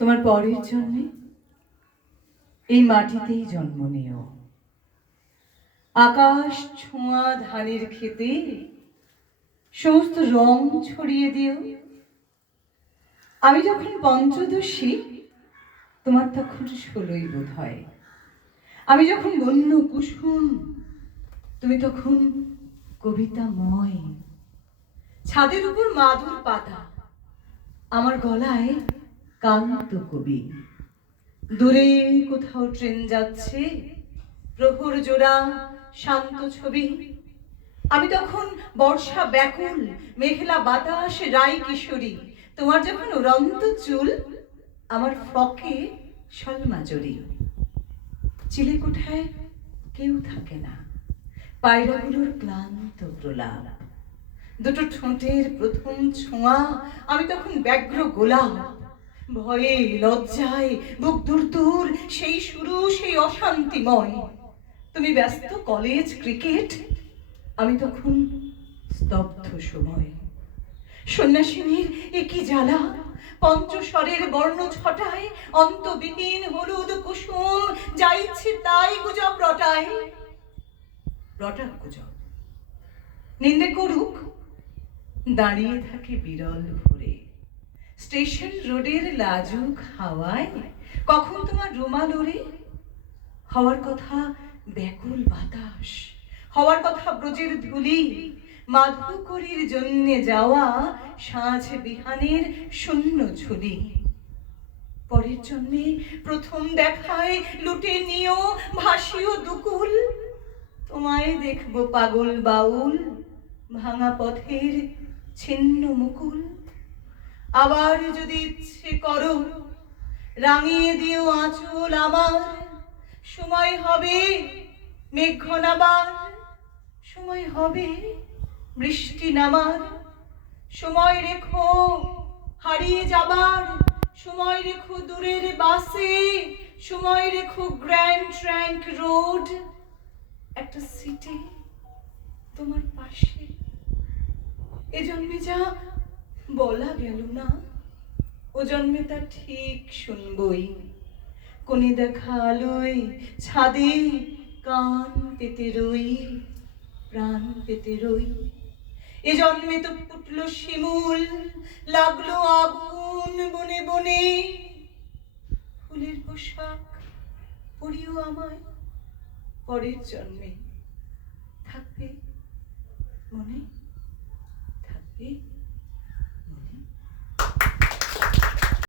তোমার পরের জন্যে এই মাটিতেই জন্ম নিও। আকাশ ছোঁয়া ধানের খেতে সমস্ত রং ছড়িয়ে দিও। আমি যখন পঞ্চদশী, তোমার তখন 16ই বোধ হয়। আমি যখন বন্য কুসুম, তুমি তখন কবিতাময়। ছাদের উপর মাদুর পাতা, আমার গলায় কান্ত কবি। দূরে কোথাও ট্রেন যাচ্ছে, প্রহর জোড়া শান্ত ছবি। আমি তখন বর্ষা ব্যাকুল, মেঘলা বাতাস রাই কিশোরী। তোমার যখন উড়ন্ত চুল, আমার ফ্রকে শলমাজরি। চিলে কোঠায় কেউ থাকে না, পায়রাগুলোর ক্লান্ত প্রলাপ। দুটো ঠোঁটের প্রথম ছোঁয়া, আমি তখন ব্যগ্র গোলাপ। ভয়ে লজ্জায় বুক দূর দূর, সেই শুরু সেই অশান্তিময়। তুমি ব্যস্ত কলেজ ক্রিকেট, আমি তখন স্তব্ধ সময়। সন্ন্যাসিনীর একই জ্বালা, পঞ্চস্বরের বর্ণ ছটায় অন্তবিহীন হলুদ কুসুম, যা ইচ্ছে তাই গুজব রটায়। রটাক গুজব, নিন্দে করুক, দাঁড়িয়ে থাকে বিরল ভরে। স্টেশন রোডের লাজুক হাওয়ায় কখন তোমার রুমাল ওড়ে। হওয়ার কথা ব্যাকুল বাতাস, হওয়ার কথা ব্রজের ধুলি, মাধুকরীর জন্যে যাওয়া সাঁঝ বিহানের শূন্য ঝুলি। পরের জন্যে প্রথম দেখায় লুটে নিও ভাসিও দুকুল। তোমায় দেখবো পাগল বাউল, ভাঙা পথের ছিন্ন মুকুল। আবার যদি ইচ্ছে করো, রাঙিয়ে দিও আঁচল আমার। সময় হবে মেঘ ঘনাবার, সময় হবে বৃষ্টি নামার। সময় রেখো হারিয়ে যাবার, সময় রেখো দূরের বাসে, সময় রেখো গ্র্যান্ড ট্রাঙ্ক রোড। একটা সিটে তোমার পাশে। এ জন্মে যা বলা গেল না, ও জন্মে তা ঠিক শুনবই। কোণে দেখা আলোয় ছাদে কান পেতে রই, প্রাণ পেতে রই। এ জন্মে তো ফুটলো শিমুল, লাগলো আগুন বনে বনে। ফুলের পোশাক পরিও আমায়, পরের জন্মে থাকবে মনে, থাকবে।